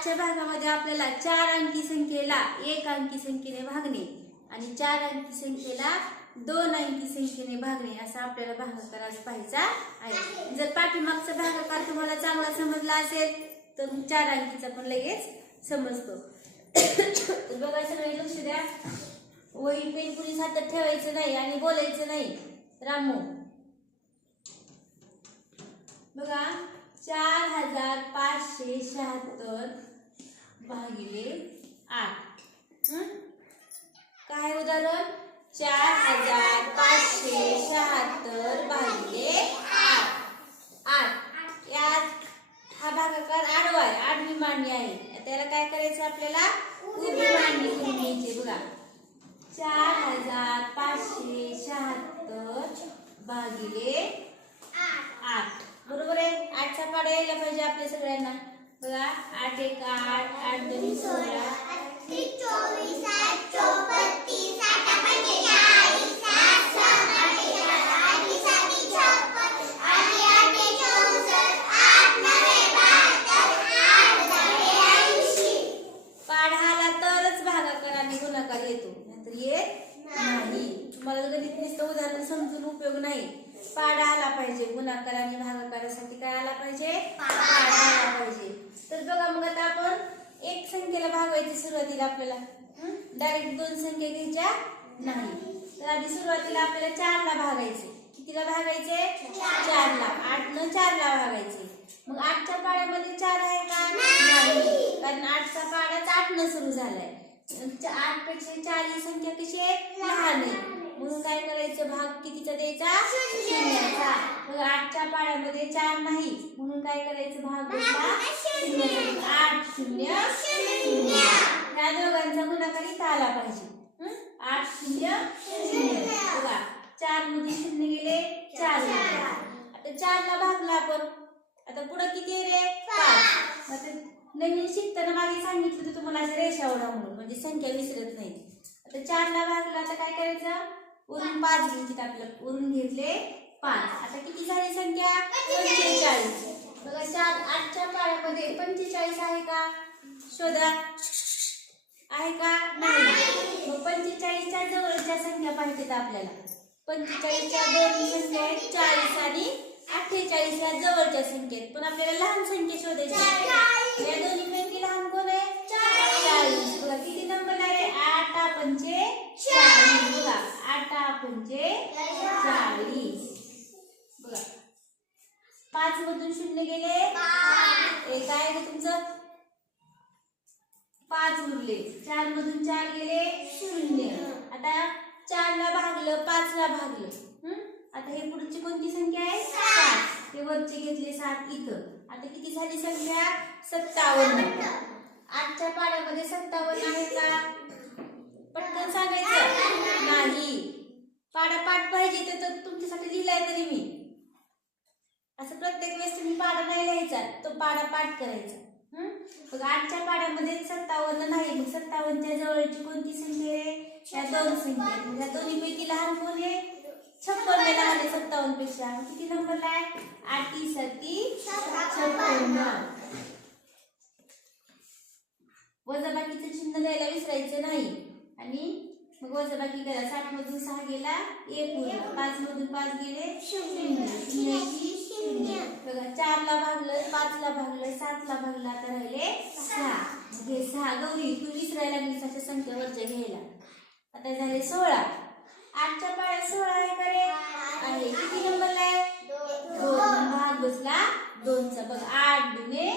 आजच्या भागामध्ये आपल्याला चार अंकी संख्येला एक अंकी संख्येने भागणे आणि चार अंकी संख्येला दोन अंकी संख्येने भागणे असा आपल्याला भागाकार आज पाहायचा आहे. जर पाठीमागचा भागाकार तुम्हाला चांगला समजला असेल तर चार अंकीचा पण लगेच समजतो. बघा सगळे लक्ष द्या. वही पेन कुणी हातात ठेवायचं नाही आणि बोलायचं नाही. रामू. बघा चार हजार पाचशे शहात्तर भागिले आठ. काय उदाहरण? चार हजार पाचशे शहात्तर भागिले आठ. आठ. यात हा भागाकार आडवा आहे. आडवी मांडणी आहे. त्याला काय करायचं आपल्याला? उभी मांडणी करून घ्यायची बघा. चार हजार पाचशे शहात्तर भागिले आठ बरोबर आहे आठचा पाडा यायला पाहिजे आपल्या सगळ्यांना बघा आठ एक आठ आठ दोन सोळा पाढा आला तरच भागाकार आणि गुणाकार येतो नाहीतर येत नाही तुम्हाला गणित नुसतं उदाहरण समजून उपयोग नाही पाढा आला पाहिजे. गुणाकार आणि भागाकारासाठी काय आला पाहिजे? आला पाहिजे. तर बघा मग आता आपण एक संख्येला भागवायची सुरुवातीला आपल्याला. डायरेक्ट दोन संख्या घ्यायच्या नाही. तर आधी सुरुवातीला आपल्याला चारला भागायचे कितीला भागायचे चारला. आठ न चारला भागायचे मग आठच्या पाड्यामध्ये चार आहे का? नाही. कारण आठचा पाडाच आठ न सुरू झालाय. आठपेक्षा चार ही संख्या कशी आहे. लहान आहे. म्हणून काय करायचं? भाग कितीचा द्यायचा? शून्याचा. मग आठच्या पाड्यामध्ये चार नाही. म्हणून काय करायचं? भाग शून्याचा आठ शून्य. शून्य. या दोघांचा गुणाकार आला पाहिजे? आठ शून्य शून्य. बघा चारमध्ये शून्य गेले चार. आता चारला भागला आपण. आता पुढं किती रे? पाच. नवीन शिकताना मागे सांगितलं होतं तुम्हाला असं रेषा ओढा म्हणून. म्हणजे संख्या विसरत नाही. आता चारला भागला आता काय करायचं? वरून पाच घ्यायचे आपल्याला वरून घेतले पाच. आता किती झाली संख्या? पंचेचाळीस. बघा चार आठच्या काळामध्ये पंचेचाळीस आहे का? शोधा. आहे का? नाही. मग पंचेचाळीसच्या जवळच्या संख्या पाहिजेत आपल्याला. पंचेचाळीसच्या दोन संख्या आहेत चाळीस आणि अठ्ठेचाळीसच्या जवळच्या संख्या आहेत पण आपल्याला लहान संख्या शोधायची आहे. या दोन्ही पैकी लहान कोण आहे? चाळीस. बघा किती नंबर आहे? आठ पंचे चाळीस बघा आठ पंचे चाळीस बघा पाच मधून शून्य गेले? एक आहे का तुमचं? पाच उरले. चार मधून चार गेले? शून्य. आता चारला भागलं पाचला भागलं. हं? आता हे पुढची कोणती संख्या आहे? सात. हे वरचे घेतले सात इथं. आता किती झाली संख्या? सत्तावन्न. आठच्या पाड्यामध्ये सत्तावन्न आहे का? पटकन सांगायचं. नाही. पाडा पाठ पाहिजे तर तुमच्यासाठी लिहिलाय तरी मी. असं प्रत्येक वेळेस तुम्ही पाडा नाही लिहायचा तो पाडा पाठ करायचा. मग आजच्या आठच्या पाड्यामध्ये सत्तावन्न नाही मग सत्तावन्नच्या जवळची कोणती संख्या आहे? या दोन संख्या आहेत. या दोन्ही पैकी लहान कोण आहे? छप्पन्न लहान आहे सत्तावन्नपेक्षा. किती नंबरला आहे? आठी सती छप्पन्न. वजाबाकीचं चिन्ह द्यायला विसरायचं नाही. आणि मग वजाबाकी करा. साठ मधून सहा गेला एक पाच मधून पाच गेले शून्य. शून्याची शून्य. बघा चारला भागलं पाचला भागलं सातला भागलं आता राहिले सहा. घे हे सहा. गौरी तू विसरायला लागलीस अशा संख्येवरच्या घ्यायला. आता झाले सोळा. आठच्या पाड्यात सोळा आहे का रे? आहे. किती नंबरला आहे? दोन. भाग बसला दोनचा. बघ आठ दुने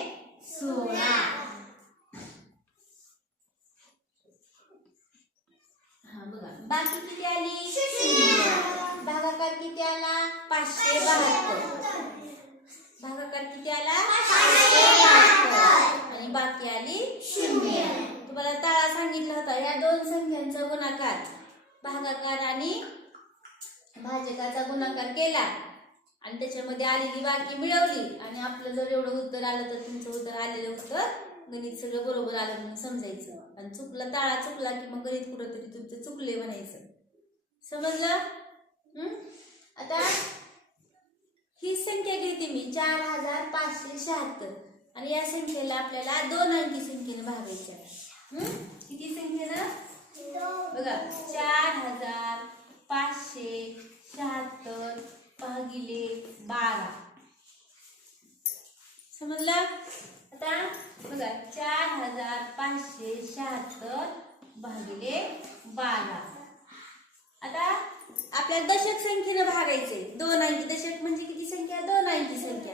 सोळा. हा बघा. बाकी किती आली? भागाकार किती आला? पाचशे बहात्तर. भागाकार किती आला? आणि बाकी आली? शून्य. तुम्हाला तळा सांगितला होता. या दोन संख्यांचा गुणाकार. भागाकार आणि भाजकाचा गुणाकार केला. आणि त्याच्यामध्ये आलेली बाकी मिळवली. आणि आपलं जर एवढं उत्तर आलं तर तुमचं उत्तर आलेलं उत्तर गणित सगळं बरोबर आलं म्हणून समजायचं. आणि चुकला ताळा चुकला की मग गणित कुठंतरी तुमचं चुकले म्हणायचं. समजलं? आता ही संख्या घेते मी चार हजार पाचशे शहात्तर. आणि या संख्येला आपल्याला दोन अंकी संख्येने भागायच्या आहे. किती संख्येनं? बघा चार हजार पाचशे शहात्तर भागिले बारा. समजलं? आता बघा चार हजार पाचशे शहात्तर भागिले बारा. आता आपल्याला दशक संख्येनं भागायचे दोन अंकी दशक म्हणजे किती संख्या? दोन अंकी संख्या.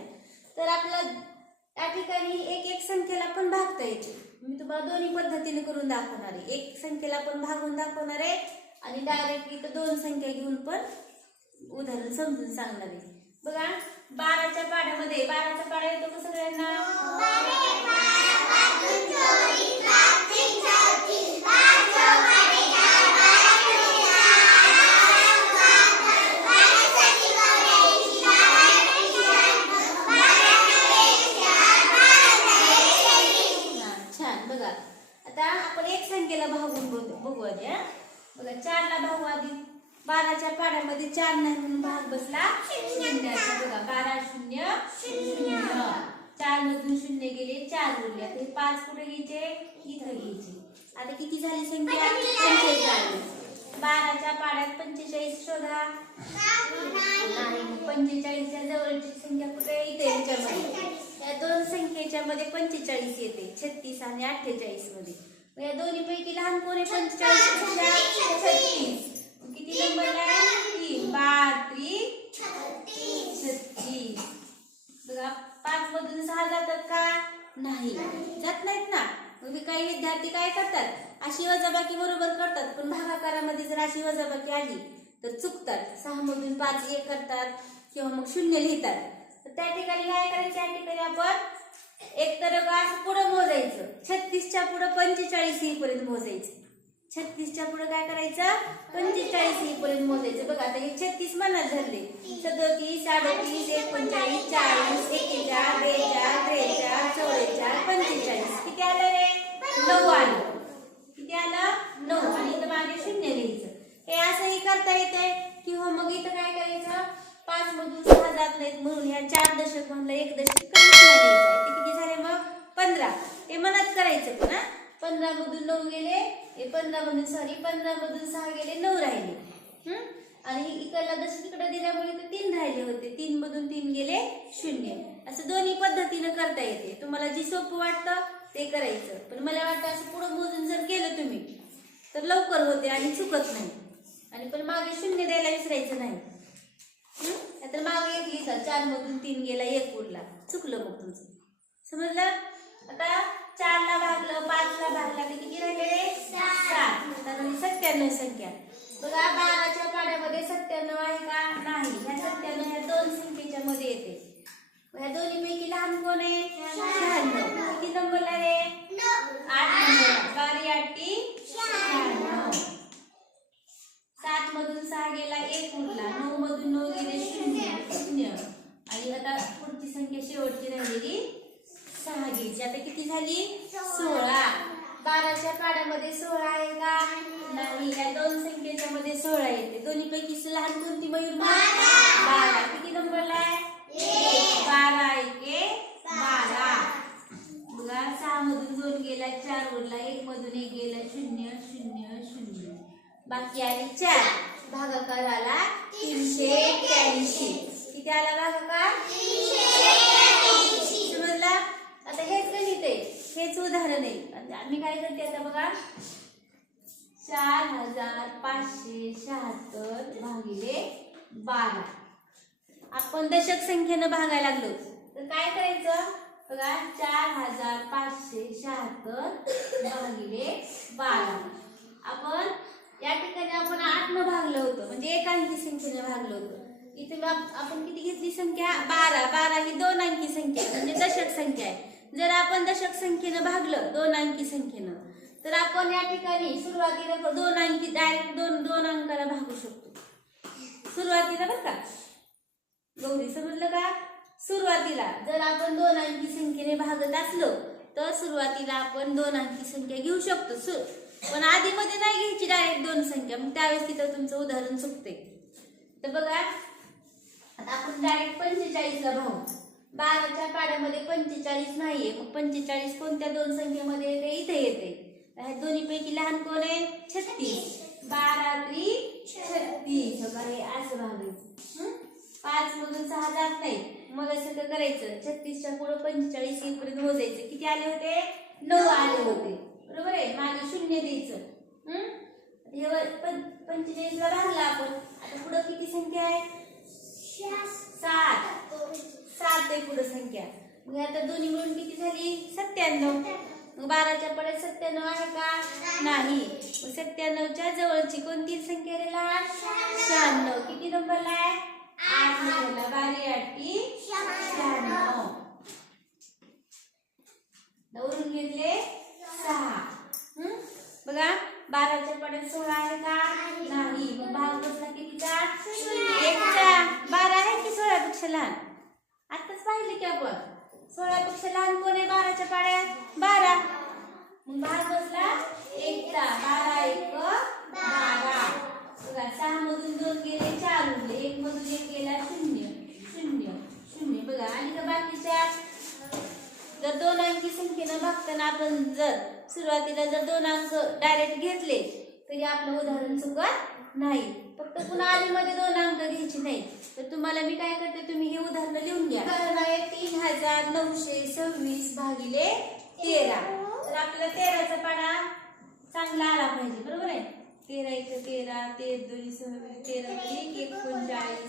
तर आपला त्या ठिकाणी एक एक संख्येला पण भागता येते. मी तुम्हाला दोन्ही पद्धतीने करून दाखवणार आहे. एक संख्येला पण भागून दाखवणार आहे आणि डायरेक्ट इथं दोन संख्या घेऊन पण उदाहरण समजून सांगणार आहे. बघा बाराच्या पाड्यामध्ये बाराचा पाडा येतो का सगळ्यांना हा, छान बघा आता आपण संख्येला भागून बघू बघू आधी हा बघा चारला भागू आधी. बाराच्या पाड्यामध्ये चार नाही म्हणून भाग बसला. शून्याचा बघा बारा शून्य. शून्य. चार मधून शून्य गेले चार उरले. आता पाच कुठे घ्यायचे? इथं घ्यायचे. आता किती झाली संख्या? पंचेचाळीस. बाराच्या पाड्यात पंचेचाळीस शोधा. पंचेचाळीसच्या जवळची संख्या कुठे? इथे ह्याच्यामध्ये या दोन संख्येच्या मध्ये पंचेचाळीस येते. छत्तीस आणि अठ्ठेचाळीसमध्ये. या दोन्ही पैकी लहान कोण आहे पंचेचाळीस किती नंबरला आहे. तीन. बात्री छत्तीस बघा पाच मधून सहा जातात का? नाही. जात नाहीत ना. मग काही विद्यार्थी काय करतात? अशी वजाबाकी बरोबर करतात पण भागाकारामध्ये जर अशी वजाबाकी आली तर चुकतात. सहा मधून पाच एक करतात किंवा मग शून्य लिहितात. तर त्या ठिकाणी काय करायचं? त्या ठिकाणी आपण एक तर असं पुढं मोजायचं. छत्तीसच्या पुढं पंचेचाळीस येईपर्यंत मोजायचं. छत्तीसच्या पुढे काय करायचं? पंचेचाळीस येईपर्यंत मोजायचं. बघा आता हे छत्तीस मनात धरले सदोतीस अडोतीस एकोणचाळीस चाळीस एकेचाळ बेचाळ त्रेचाळ चौवेचाळ पंचेचाळीस. किती आलं रे? नऊ आलं. किती आलं? नऊ. आणि इथं मागे शून्य लिहायचं. हे असंही करता येते हो मग इथं काय करायचं? पाच मधून सहा जात नाहीत म्हणून या चार दशक म्हणलं एक दशक कमीच नाही घ्यायचं ते किती झाले मग पंधरा हे मनात करायचं पण हा? पंधरा मधून नऊ गेले हे पंधरा मधून सॉरी पंधरा मधून सहा गेले नऊ राहिले. हम्म आणि इकडला दशक इकडे दिल्यामुळे ते तीन राहिले होते. तीन मधून तीन गेले शून्य. असं दोन्ही पद्धतीनं करता येते. तुम्हाला जी सोपं वाटतं ते करायचं. पण मला वाटतं असं पुढं मोजून जर केलं तुम्ही तर लवकर होते आणि चुकत नाही. आणि पण मागे शून्य द्यायला विसरायचं नाही. तर मागे एक लिहिता चार मधून तीन गेला एक उरला. चुकलं मग तुमचं. समजलं? आता चारला भागलं पाचला भागला ते किती राहिले? रे सात. आता म्हणजे सत्त्याण्णव संख्या. बघा बाराच्या पाण्यामध्ये सत्त्याण्णव आहे का? नाही. ह्या सत्त्याण्णव ह्या दोन संख्येच्या मध्ये येते. ह्या दोन्ही पैकी लहान कोण आहे? शहाण्णव. किती नंबरला रे? आठ नंबर. बारी आठी शहाण्णव. सात मधून सहा गेला एक उरला नऊ मधून नऊ गेले शून्य शून्य आणि आता पुढची संख्या शेवटची राहिलेली घ्यायची आता किती झाली? सोळा. बाराच्या पाड्यामध्ये सोळा आहे का? नाही या दोन संख्येच्या मध्ये सोळा येते. दोन्ही पैकी लहान कोणती मयूर बारा. किती नंबरला आहे? बारा एके बारा. बघा सहा मधून दोन गेला चार उरला एक मधून एक गेला शून्य शून्य शून्य. बाकी आली चार. भागाकार आला तीनशे एक्क्याऐंशी. किती आला भागाकार? आता हेच गणित आहे हेच उदाहरण आहे. आता आम्ही काय करते आता बघा? चार हजार पाचशे शहात्तर भागिले बारा. आपण दशक संख्येनं भागायला लागलो. तर काय करायचं? बघा चार हजार पाचशे शहात्तर भागिले बारा. आपण या ठिकाणी आपण आठ न भागलं होतं. म्हणजे एक अंकी संख्येनं भागलं होतं. इथे आपण किती घेतली संख्या? बारा. बारा ही दोन अंकी संख्या आहे, म्हणजे दशक संख्या आहे. जर आपण दशक संख्येनं भागलं दोन अंकी संख्येनं तर आपण या ठिकाणी सुरुवातीला दोन अंकी डायरेक्ट दोन दोन अंकाला भागू शकतो. सुरुवातीला बरं का? गौरी समजलं का? सुरुवातीला जर आपण दोन अंकी संख्येने भागत असलो तर सुरुवातीला आपण दोन अंकी संख्या घेऊ शकतो. पण आधीमध्ये नाही घ्यायची डायरेक्ट दोन संख्या मग त्यावेळेस तिथं तुमचं उदाहरण चुकते तर बघा आता आपण डायरेक्ट पंचेचाळीसला भाऊ बाराच्या पाड्यामध्ये पंचेचाळीस नाहीये. मग पंचेचाळीस कोणत्या दोन संख्येमध्ये येते? इथे येते. दोन्ही दोन्हीपैकी लहान कोण आहे? छत्तीस. बारा त्री छत्तीस. हे असं भागायचं. पाच मधून सहा जात नाही मग असं काय करायचं. छत्तीसच्या पुढे पंचेचाळीस पर्यंत मोजायचं हो किती आले होते? नऊ आले होते. बरोबर आहे? मागे शून्य द्यायचं. हे? पंचेचाळीसला भागला आपण. आता पुढे किती संख्या आहे? सात. सात आहे पुढे संख्या. मग आता दोन्ही मिळून किती झाली? सत्त्याण्णव. मग बाराच्या पड्यात सत्त्याण्णव आहे का? नाही. मग सत्त्याण्णवच्या जवळची कोणती संख्या रे लहान? शहाण्णव. किती नंबरला आहे? आठ नंबरला. बारी आठी शहाण्णव. दौडून घेतले सहा. बघा बाराच्या पड्यात सोळा आहे का नाही मग भाग बसला कितीचा एकचा बारा आहे की सोळा पेक्षा लहान आताच पाहिले की आपण सोळा पेक्षा लहान कोण आहे बाराच्या पाड्यात बारा मग भाग बसला एकचा बारा एक बारा बघा सहा मधून दोन गेले चार उरले एक मधून एक गेला शून्य शून्य शून्य बघा आणि का बाकीच्या जर दोन अंकी संख्येनं भागताना आपण जर सुरुवातीला जर दोन अंक डायरेक्ट घेतले तरी आपलं उदाहरण चुकत नाही. फक्त पुन्हा आलीमध्ये दोन अंक घ्यायचे नाही. तर तुम्हाला मी काय करते तुम्ही हे उदाहरण लिहून घ्या. कारण आहे तीन हजार नऊशे सव्वीस भागिले तेरा. तर आपल्याला तेराचा पाडा चांगला आला पाहिजे बरोबर आहे? तेरा एक तेरा तेर दोन्ही सव्वीस तेरा एक एकोणचाळीस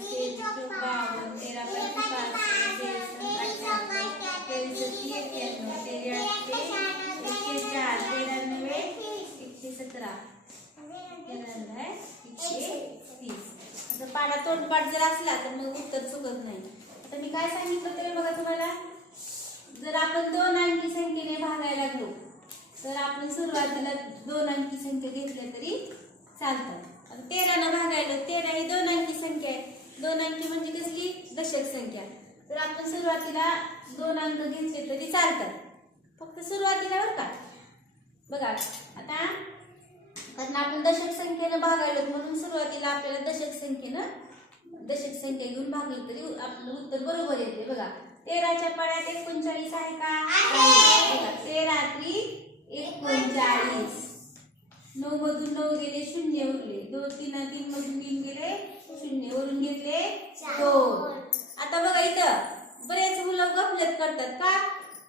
पाडा तोंडपाठ जर असला तर मग उत्तर चुकत नाही. तर मी काय सांगितलं तरी बघा तुम्हाला? जर आपण दोन अंकी संख्येने भागायला लागलो तर आपण सुरुवातीला दोन अंकी संख्या घेतल्या तरी चालतात. तेरानं भागायला तेरा ही दोन अंकी संख्या आहे. दोन अंकी म्हणजे कसली? दशक संख्या. तर आपण सुरुवातीला दोन अंक घेतले तरी चालतात. फक्त सुरुवातीला बरं का? बघा आता कारण आपण दशक संख्येनं भागायलो म्हणून सुरुवातीला आपल्याला दशक संख्येनं दशक संख्या घेऊन भागलं तरी आपलं उत्तर बरोबर येते बघा तेराच्या पाड्यात एकोणचाळीस आहे का? तेरा त्री एकोणचाळीस. नऊ मधून नऊ गेले शून्य उरले. दोन तीन तीन मधून तीन गेले शून्य वरून घेतले दोन. आता बघा इथं बरेच मुलं गफलत करतात का?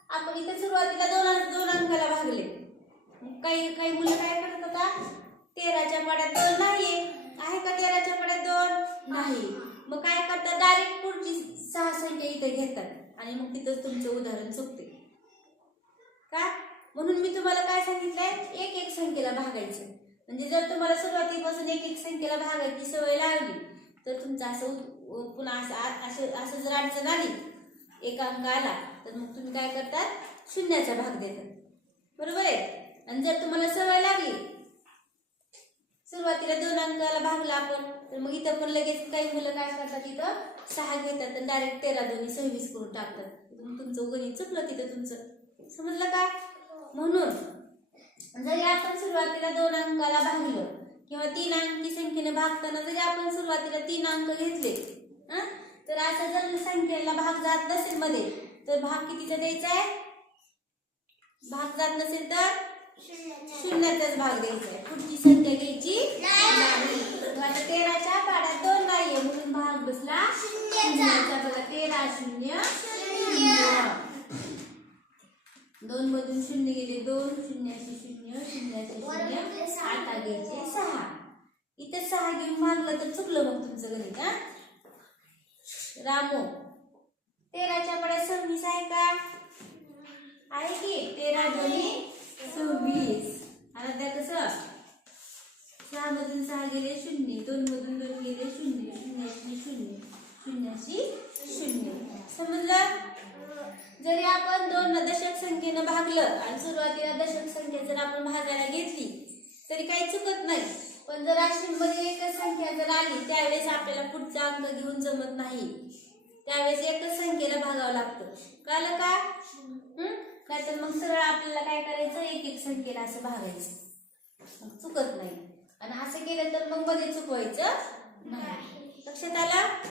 आपण इथं सुरुवातीला दोन दोन अंकाला भागले. काही काही मुलं काय करतात आता? तेराच्या पाड्यात दोन नाही. आहे का तेराच्या पाड्यात दोन? नाही. मग काय करतात? डायरेक्ट पुढची सहा संख्या इथे घेतात. आणि मग तिथं तुमचं उदाहरण चुकते. का? म्हणून मी तुम्हाला काय सांगितलंय? एक एक संख्येला भागायचं. म्हणजे जर तुम्हाला सुरुवातीपासून एक एक संख्येला भागायची सवय लागली तर तुमचं असं पुन्हा असं आ- असं असं जर अडचण आली एक अंक आला तर मग तुम्ही काय करतात? शून्याचा भाग देतात. बरोबर आहे? आणि जर तुम्हाला सवय लागली सुरुवातीला दोन अंकाला भागला आपण तर मग इथं पण लगेच काही मुलं काय करतात इथं सहा घेतात आणि डायरेक्ट तेरा दोन्ही सव्वीस करून टाकतात. मग तुमचं गणित चुकलं तिथं तुमचं. समजलं काय म्हणून जरी आपण सुरुवातीला दोन अंकाला भागलो किंवा तीन अंकी संख्येने भागताना जरी आपण सुरुवातीला तीन अंक घेतले तर असं जर संख्येला भाग जात नसेल मध्ये तर भाग कितीचा द्यायचा आहे? भाग जात नसेल तर शून्याचाच भाग द्यायचा आहे पुढची संख्या घ्यायची नाही. आता तेराच्या पाड्यात दोन नाहीये म्हणून भाग बसला शून्याचा. बघा तेरा शून्य दोन मधून शून्य गेले दोन शून्याचे शून्य शून्याचे शून्य. आठ घ्यायचे सहा. इथं सहा घेऊन भागलं तर चुकलं मग तुमचं गणित का रामो तेराच्या पड्यात सव्वीस आहे का? आहे की? तेरा दोन्ही सव्वीस आणि त्या कसं? सहा मधून सहा गेले शून्य. दोन मधून दोन गेले शून्य. शून्याशी शून्य शून्याशी शून्य. समजलं जरी आपण दोन दशक संख्येनं भागलं आणि सुरुवातीला दशक संख्या जर आपण भागायला घेतली तरी काही चुकत नाही. पण जर अशीमध्ये एकच संख्या जर आली त्यावेळेस आपल्याला पुढचा अंक घेऊन जमत नाही. त्यावेळेस एकच संख्येला भागावं लागतं. कळलं का? नाहीतर मग सरळ आपल्याला काय करायचं? एक एक संख्येला असं भागायचं. चुकत नाही. आणि असं केलं तर मग मध्ये चुकवायचं? नाही. लक्षात आला?